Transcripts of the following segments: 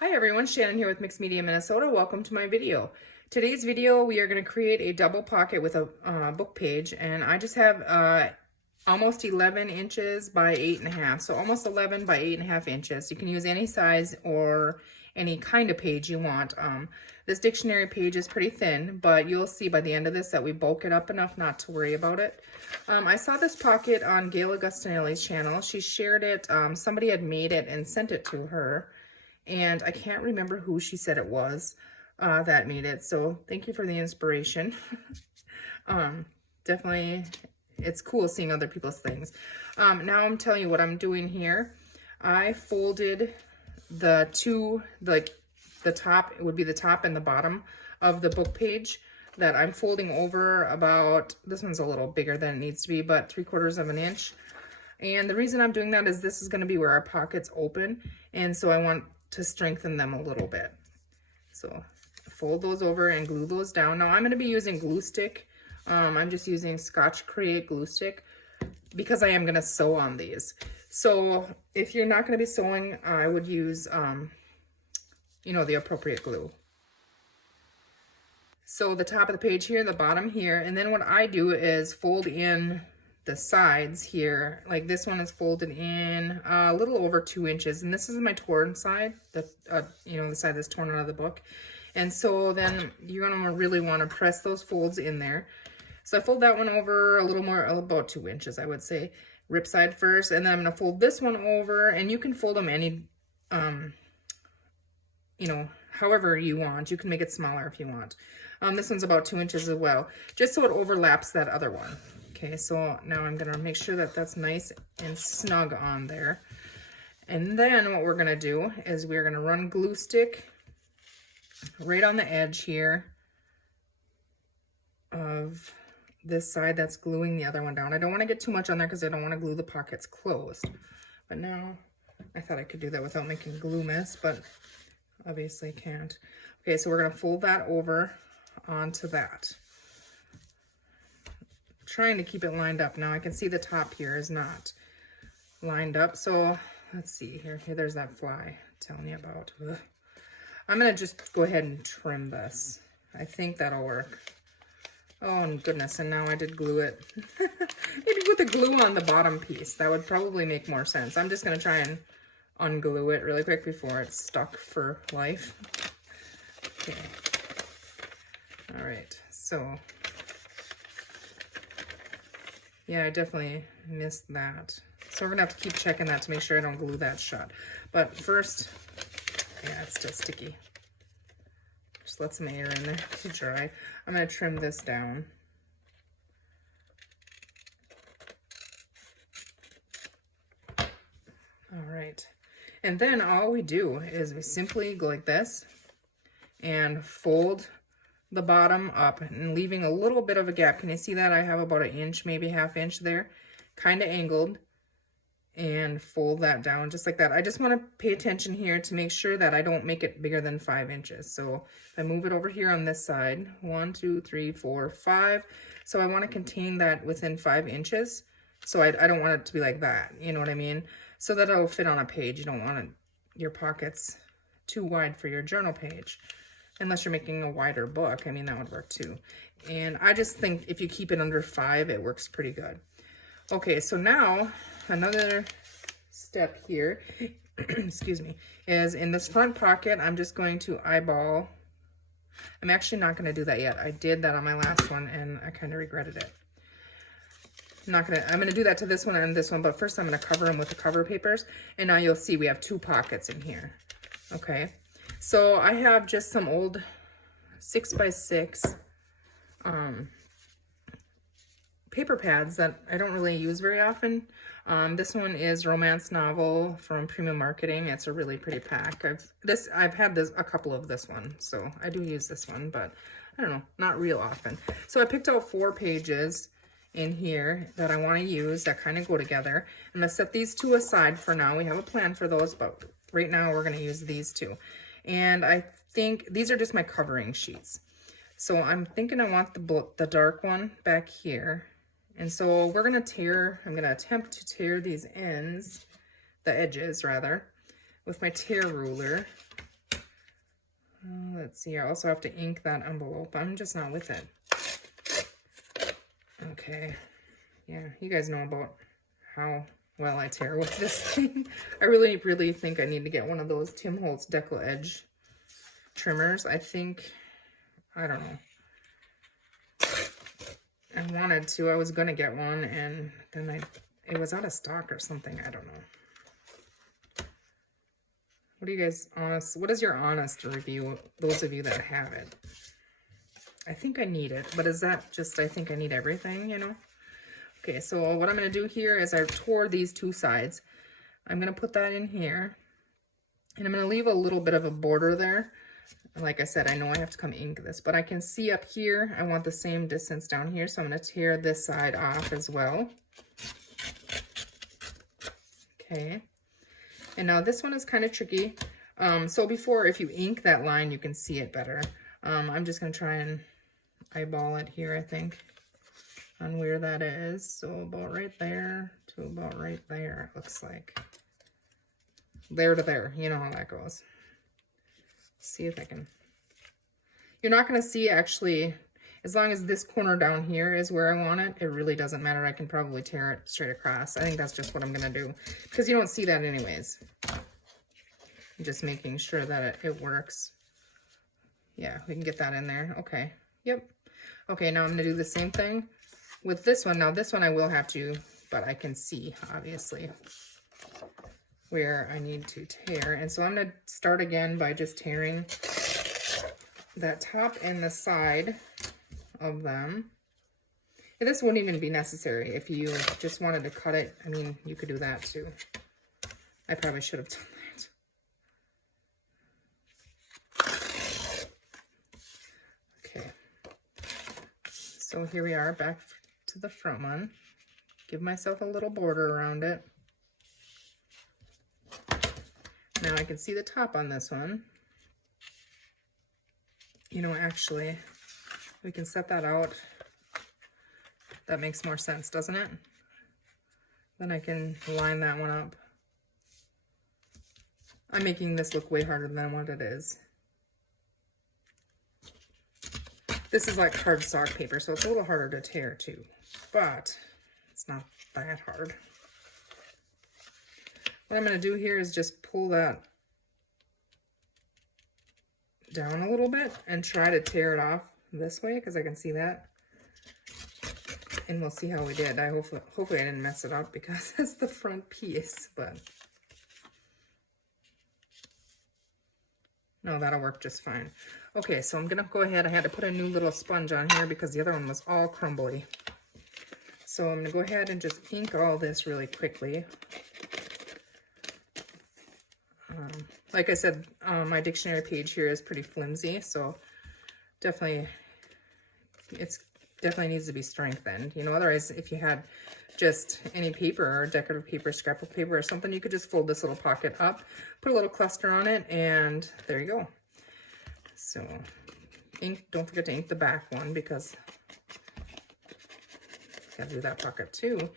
Hi everyone, Shannon here with Mixed Media Minnesota. Welcome to my video. Today's video we are going to create a double pocket with a book page, and I just have almost 11 inches by 8.5, so almost 11 by 8.5 inches. You can use any size or any kind of page you want. This dictionary page is pretty thin, but you'll see by the end of this that we bulk it up enough not to worry about it. I saw this pocket on Gail Augustinelli's channel. She shared it. Somebody had made it and sent it to her. And I can't remember who she said it was that made it. So thank you for the inspiration. Definitely, it's cool seeing other people's things. Now I'm telling you what I'm doing here. I folded the two, like the top, it would be the top and the bottom of the book page that I'm folding over about, this one's a little bigger than it needs to be, but 3/4 of an inch. And the reason I'm doing that is this is going to be where our pockets open. And so I want to strengthen them a little bit. So fold those over and glue those down. Now I'm going to be using glue stick. I'm just using Scotch Create glue stick because I am going to sew on these. So if you're not going to be sewing, I would use, the appropriate glue. So the top of the page here, the bottom here, and then what I do is fold in the sides here. Like this one is folded in a little over 2 inches, and this is my torn side, the side that's torn out of the book. And so then you're gonna really want to press those folds in there. So I fold that one over a little more, about 2 inches, I would say, rip side first, and then I'm gonna fold this one over, and you can fold them any, however you want. You can make it smaller if you want. This one's about 2 inches as well, just so it overlaps that other one. Okay, so now I'm gonna make sure that that's nice and snug on there. And then what we're gonna do is we're gonna run glue stick right on the edge here of this side that's gluing the other one down. I don't wanna get too much on there because I don't wanna glue the pockets closed. But now, I thought I could do that without making a glue mess, but obviously can't. Okay, so we're gonna fold that over onto that. Trying to keep it lined up. Now I can see the top here is not lined up. So let's see here. Okay, there's that fly I'm telling you about. Ugh. I'm gonna just go ahead and trim this. I think that'll work. Oh goodness, and now I did glue it. Maybe put the glue on the bottom piece. That would probably make more sense. I'm just gonna try and unglue it really quick before it's stuck for life. Okay. All right, so yeah, I definitely missed that. So we're gonna have to keep checking that to make sure I don't glue that shut. But first, yeah, it's still sticky. Just let some air in there to dry. I'm gonna trim this down. All right. And then all we do is we simply go like this and fold the bottom up and leaving a little bit of a gap. Can you see that? I have about 1 inch, maybe 1/2 inch there, kind of angled, and fold that down just like that. I just want to pay attention here to make sure that I don't make it bigger than 5 inches. So if I move it over here on this side, 1, 2, 3, 4, 5. So I want to contain that within 5 inches. So I don't want it to be like that, you know what I mean? So that it'll fit on a page. You don't want your pockets too wide for your journal page. Unless you're making a wider book, I mean, that would work too. And I just think if you keep it under 5, it works pretty good. Okay, so now another step here, excuse me, is in this front pocket, I'm just going to eyeball. I'm actually not gonna do that yet. I did that on my last one and I kind of regretted it. I'm gonna do that to this one and this one, but first I'm gonna cover them with the cover papers. And now you'll see we have 2 pockets in here, okay? So I have just some old 6x6 paper pads that I don't really use very often. This one is Romance Novel from Premium Marketing. It's a really pretty pack. I've had a couple of this one, so I do use this one, but I don't know, not real often. So I picked out 4 pages in here that I want to use that kind of go together. I'm gonna set these 2 aside for now. We have a plan for those, but right now we're gonna use these 2. And I think these are just my covering sheets. So I'm thinking I want the dark one back here. And so we're gonna I'm gonna attempt to tear these ends, the edges rather, with my tear ruler. Let's see, I also have to ink that envelope. I'm just not with it. Okay, yeah, you guys know about how well I tear with this thing. I really think I need to get one of those Tim Holtz Deco Edge trimmers. I think, I don't know. I wanted to, I was gonna get one, and then it was out of stock or something, I don't know. What do you guys, what is your honest review, those of you that have it? I think I need it, but is that just, I think I need everything, you know? Okay, so what I'm gonna do here is I tore these two sides. I'm gonna put that in here, and I'm gonna leave a little bit of a border there. Like I said, I know I have to come ink this, but I can see up here, I want the same distance down here, so I'm going to tear this side off as well. Okay. And now this one is kind of tricky. So before, if you ink that line, you can see it better. I'm just going to try and eyeball it here, I think, on where that is. So about right there to about right there, it looks like. There to there, you know how that goes. See if I can. You're not going to see actually, as long as this corner down here is where I want it, it really doesn't matter. I can probably tear it straight across. I think that's just what I'm going to do, because you don't see that anyways. I'm just making sure that it works. Yeah, we can get that in there. Okay. Yep. Okay, now I'm going to do the same thing with this one. Now this one I will have to, but I can see, obviously, where I need to tear. And so I'm going to start again by just tearing that top and the side of them. And this wouldn't even be necessary if you just wanted to cut it. I mean, you could do that too. I probably should have done that. Okay. So here we are, back to the front one. Give myself a little border around it. Now I can see the top on this one. You know, actually, we can set that out. That makes more sense, doesn't it? Then I can line that one up. I'm making this look way harder than what it is. This is like cardstock paper, so it's a little harder to tear too, but it's not that hard. What I'm going to do here is just pull that down a little bit and try to tear it off this way, because I can see that. And we'll see how we did. Hopefully I didn't mess it up, because it's the front piece, but no, that'll work just fine. Okay, so I'm gonna go ahead. I had to put a new little sponge on here because the other one was all crumbly. So I'm gonna go ahead and just ink all this really quickly. Like I said, my dictionary page here is pretty flimsy, so definitely needs to be strengthened. You know, otherwise, if you had just any paper or decorative paper, scrapbook paper or something, you could just fold this little pocket up, put a little cluster on it, and there you go. So ink, don't forget to ink the back one, because you gotta do that pocket too.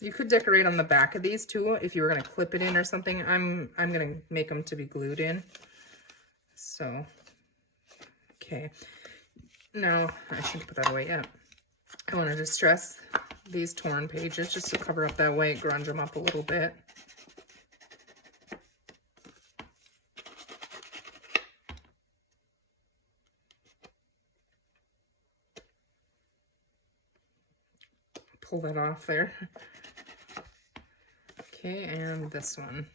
You could decorate on the back of these too if you were gonna clip it in or something. I'm gonna make them to be glued in. So, okay. Now, I shouldn't put that away yet. I want to distress these torn pages just to cover up that white, grunge them up a little bit. Pull that off there. Okay, and this one.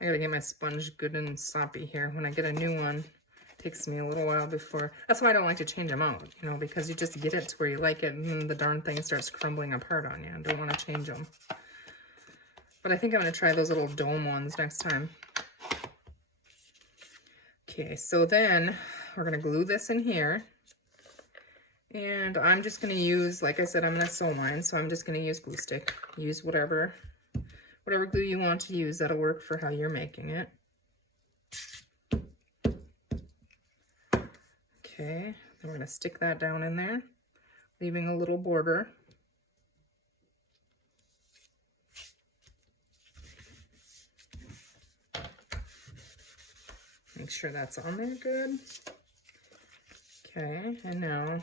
I gotta get my sponge good and sloppy here. When I get a new one, it takes me a little while before. That's why I don't like to change them out, you know, because you just get it to where you like it, and then the darn thing starts crumbling apart on you. I don't want to change them. But I think I'm gonna try those little dome ones next time. Okay, so then we're gonna glue this in here. And I'm just gonna use, like I said, I'm gonna sew mine, so I'm just gonna use glue stick. Use whatever glue you want to use. That'll work for how you're making it. Okay, then we're gonna stick that down in there. leaving a little border. Make sure that's on there good. Okay, and now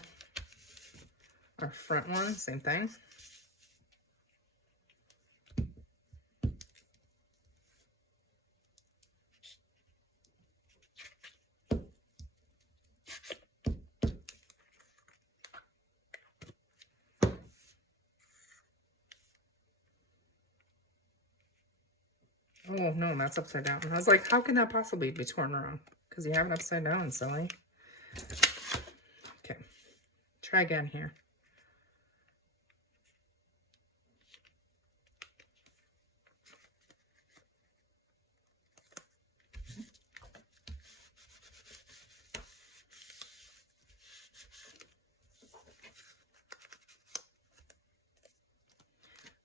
our front one, same thing. Oh no, that's upside down. I was like, how can that possibly be torn around? Because you have it upside down, silly. Okay, try again here.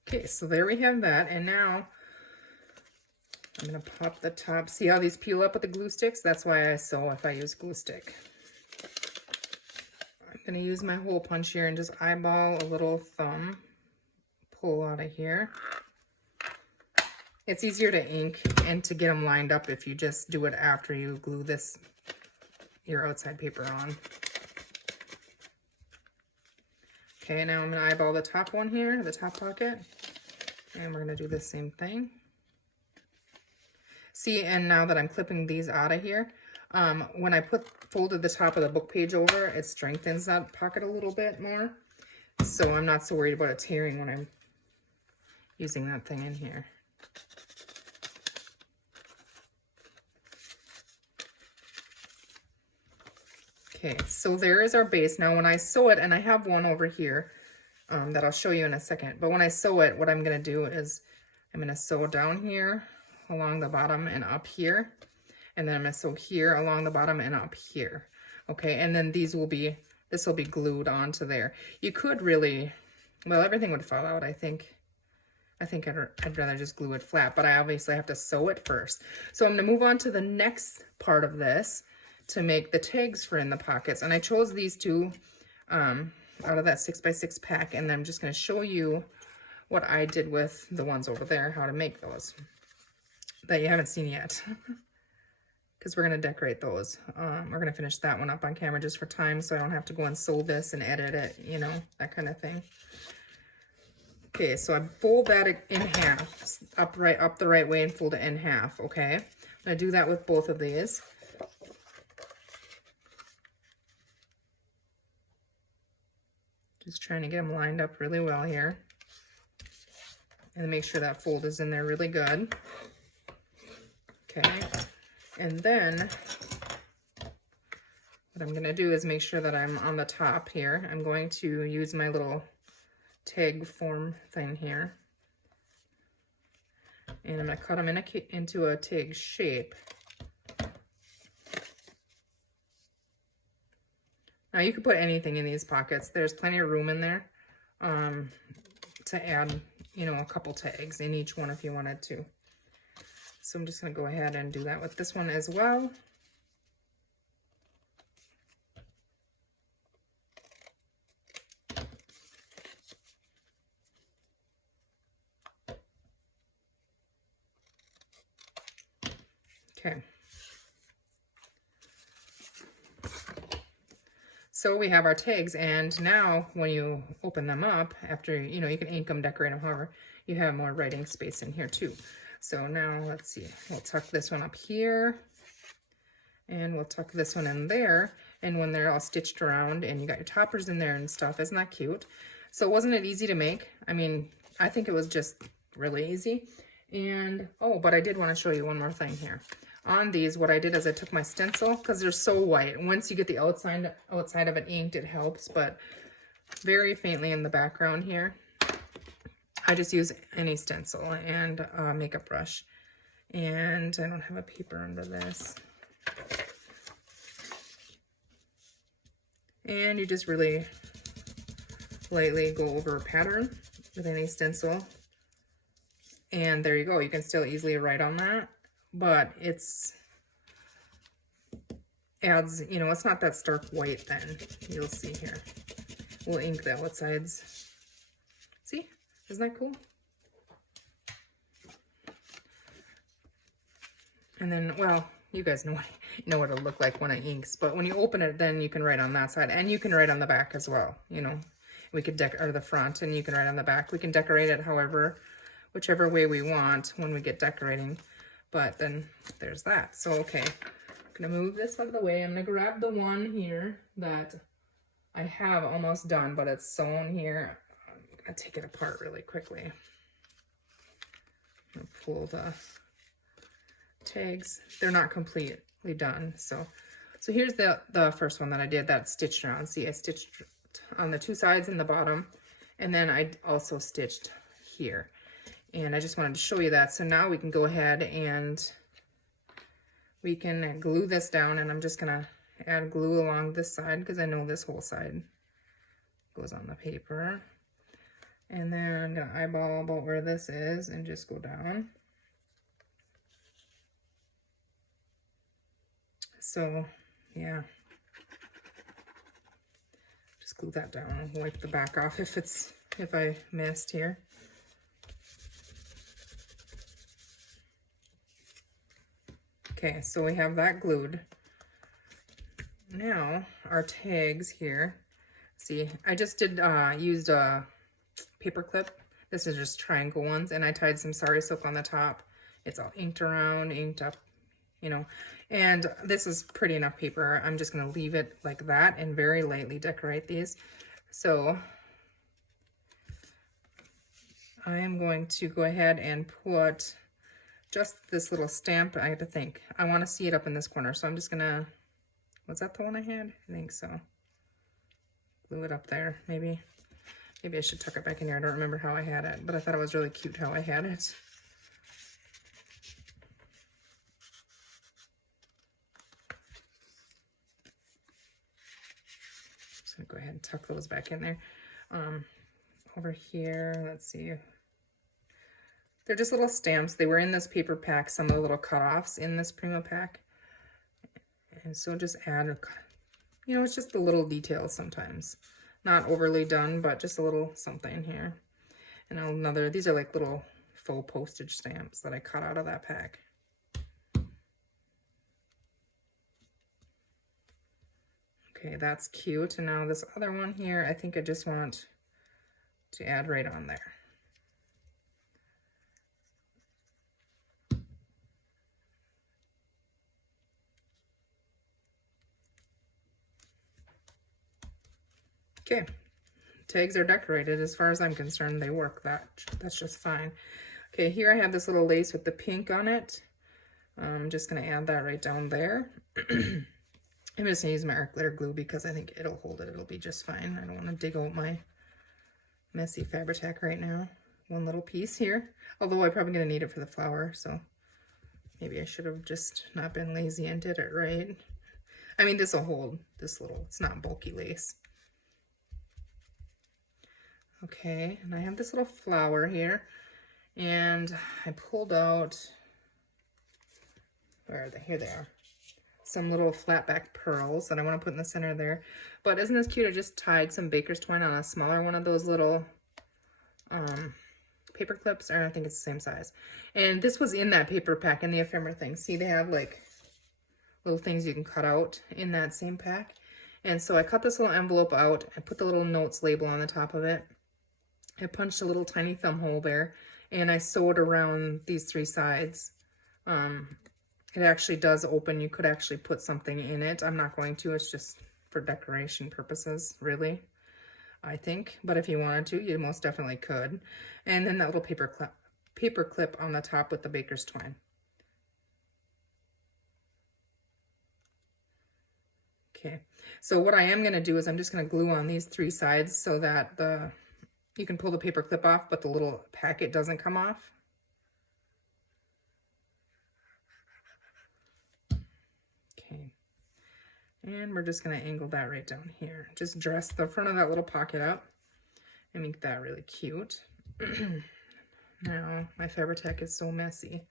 Okay, so there we have that, and now I'm going to pop the top. See how these peel up with the glue sticks? That's why I sew if I use glue stick. I'm going to use my hole punch here and just eyeball a little thumb. Pull out of here. It's easier to ink and to get them lined up if you just do it after you glue your outside paper on. Okay, now I'm going to eyeball the top one here, the top pocket. And we're going to do the same thing. See, and now that I'm clipping these out of here, when I folded the top of the book page over, it strengthens that pocket a little bit more. So I'm not so worried about it tearing when I'm using that thing in here. Okay, so there is our base. Now when I sew it, and I have one over here that I'll show you in a second, but when I sew it, what I'm going to do is I'm going to sew down here along the bottom and up here, and then I'm going to sew here along the bottom and up here. Okay, and then this will be glued onto there. You could really, well, everything would fall out, I think. I'd rather just glue it flat, but I obviously have to sew it first. So I'm going to move on to the next part of this to make the tags for in the pockets. And I chose these two out of that 6x6 pack, and I'm just going to show you what I did with the ones over there, how to make those that you haven't seen yet. Because we're going to decorate those. We're going to finish that one up on camera just for time, so I don't have to go and sew this and edit it, you know, that kind of thing. Okay, so I fold that in half, up the right way, and fold it in half, okay? I'm going to do that with both of these. Just trying to get them lined up really well here. And make sure that fold is in there really good. Okay, and then what I'm going to do is make sure that I'm on the top here. I'm going to use my little tag form thing here. And I'm going to cut them into a tag shape. Now you could put anything in these pockets. There's plenty of room in there to add, you know, a couple tags in each one if you wanted to. So I'm just going to go ahead and do that with this one as well. Okay. So we have our tags, and now when you open them up, after, you know, you can ink them, decorate them, however, you have more writing space in here too. So now let's see, we'll tuck this one up here, and we'll tuck this one in there, and when they're all stitched around and you got your toppers in there and stuff, isn't that cute? So wasn't it easy to make? I mean, I think it was just really easy. And, oh, but I did want to show you one more thing here. On these, what I did is I took my stencil, because they're so white. Once you get the outside of it inked, it helps, but very faintly in the background here. I just use any stencil and a makeup brush. And I don't have a paper under this. And you just really lightly go over a pattern with any stencil. And there you go. You can still easily write on that, but adds, you know, it's not that stark white then. You'll see here. we'll ink the outsides. See, isn't that cool? And then, well, you guys know what it'll look like when it inks, but when you open it, then you can write on that side, and you can write on the back as well. You know, we could or the front, and you can write on the back. We can decorate it whichever way we want when we get decorating. But then there's that. So okay, I'm gonna move this out of the way. I'm gonna grab the one here that I have almost done, but it's sewn here. I'm gonna take it apart really quickly. I'm gonna pull the tags. They're not completely done. So here's the first one that I did that's stitched around. See, I stitched on the two sides and the bottom, and then I also stitched here. And I just wanted to show you that. So now we can go ahead and we can glue this down, and I'm just gonna add glue along this side because I know this whole side goes on the paper. And then I'm gonna eyeball about where this is and just go down. So yeah, just glue that down and wipe the back off if I missed here. Okay, so we have that glued. Now our tags here. See, I just used a paper clip. This is just triangle ones, and I tied some sari silk on the top. It's all inked around, inked up, you know. And this is pretty enough paper. I'm just gonna leave it like that and very lightly decorate these. So I am going to go ahead and put just this little stamp. I had to think. I want to see it up in this corner, so I'm just gonna, was that the one I had? I think so. Glue it up there, maybe. Maybe I should tuck it back in here. I don't remember how I had it, but I thought it was really cute how I had it. Just gonna go ahead and tuck those back in there. Over here, let's see. They're just little stamps. They were in this paper pack, some of the little cutoffs in this Prima pack. And so just add, you know, it's just the little details sometimes. Not overly done, but just a little something here. And another, these are like little faux postage stamps that I cut out of that pack. Okay, that's cute. And now this other one here, I think I just want to add right on there. Okay, tags are decorated. As far as I'm concerned, they work. That's just fine. Okay, here I have this little lace with the pink on it. I'm just gonna add that right down there. I'm just gonna use my art glitter glue because I think it'll hold it. It'll be just fine. I don't want to dig out my messy Fabri-Tac right now. One little piece here, although I'm probably gonna need it for the flower, so maybe I should have just not been lazy and did it right. I mean, this will hold this little, it's not bulky lace. Okay, and I have this little flower here, and I pulled out, where are they? Here they are. Some little flat back pearls that I want to put in the center there. But isn't this cute? I just tied some baker's twine on a smaller one of those little paper clips, or I think it's the same size. And this was in that paper pack in the ephemera thing. See, they have like little things you can cut out in that same pack. And so I cut this little envelope out and put the little notes label on the top of it. I punched a little tiny thumb hole there, and I sewed around these three sides. It actually does open. You could actually put something in it. I'm not going to. It's just for decoration purposes, really, I think. But if you wanted to, you most definitely could. And then that little paper clip on the top with the baker's twine. Okay, so what I am going to do is I'm just going to glue on these three sides so that you can pull the paper clip off, but the little packet doesn't come off. Okay, and we're just going to angle that right down here. Just dress the front of that little pocket up and make that really cute. Now, my Fabri-Tac is so messy.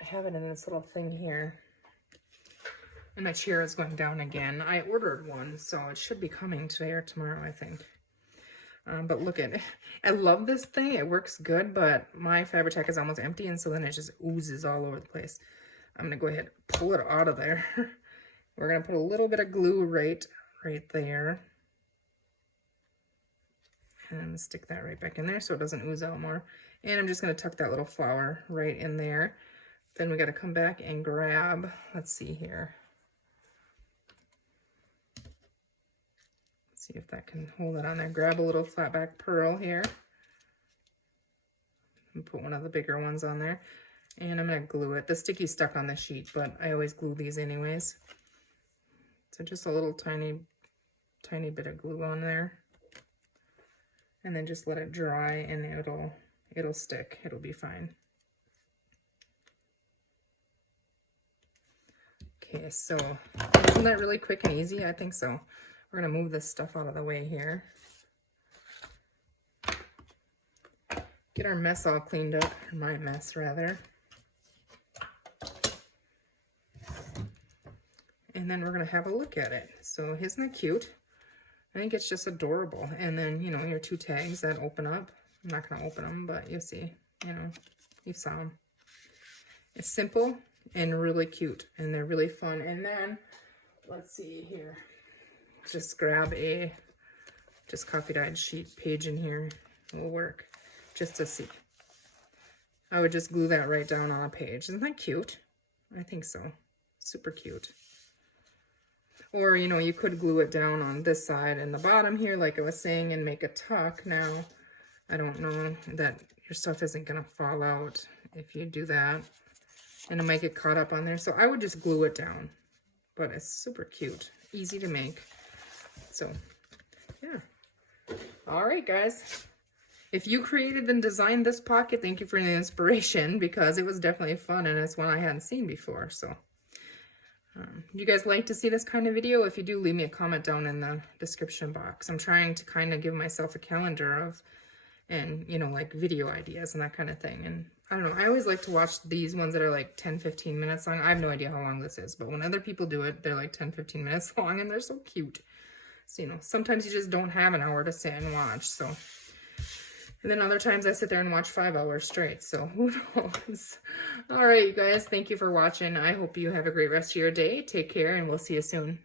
I have it in this little thing here. And my chair is going down again. I ordered one, so it should be coming today or tomorrow, I think. But look at it. I love this thing. It works good, but my Fabri-Tac is almost empty, and so then it just oozes all over the place. I'm going to go ahead and pull it out of there. We're going to put a little bit of glue right there. And stick that right back in there so it doesn't ooze out more. And I'm just going to tuck that little flower right in there. Then we got to come back and grab, let's see here. See if that can hold it on there. Grab a little flat back pearl here. And put one of the bigger ones on there. And I'm going to glue it. The sticky's stuck on the sheet, but I always glue these anyways. So just a little tiny bit of glue on there. And then just let it dry and it'll stick. It'll be fine. Okay, so isn't that really quick and easy? I think so. We're going to move this stuff out of the way here. Get our mess all cleaned up, or my mess rather. And then we're going to have a look at it. So isn't it cute? I think it's just adorable. And then, you know, your 2 tags that open up. I'm not going to open them, but you'll see. You know, you saw them. It's simple and really cute, and they're really fun. And then, let's see here. Just grab a coffee dyed sheet page in here. Will work just to see. I would just glue that right down on a page. Isn't that cute? I think so. Super cute. Or, you know, you could glue it down on this side and the bottom here, like I was saying, and make a tuck. Now, I don't know that your stuff isn't going to fall out if you do that. And it might get caught up on there. So I would just glue it down. But it's super cute. Easy to make. So, yeah. All right, guys. If you created and designed this pocket, thank you for the inspiration, because it was definitely fun and it's one I hadn't seen before. So, you guys like to see this kind of video? If you do, leave me a comment down in the description box. I'm trying to kind of give myself a calendar of, and you know, like video ideas and that kind of thing. And I don't know, I always like to watch these ones that are like 10-15 minutes long. I have no idea how long this is, but when other people do it, they're like 10-15 minutes long and they're so cute. So, you know, sometimes you just don't have an hour to sit and watch. So, and then other times I sit there and watch 5 hours straight. So who knows? All right, you guys, thank you for watching. I hope you have a great rest of your day. Take care, and we'll see you soon.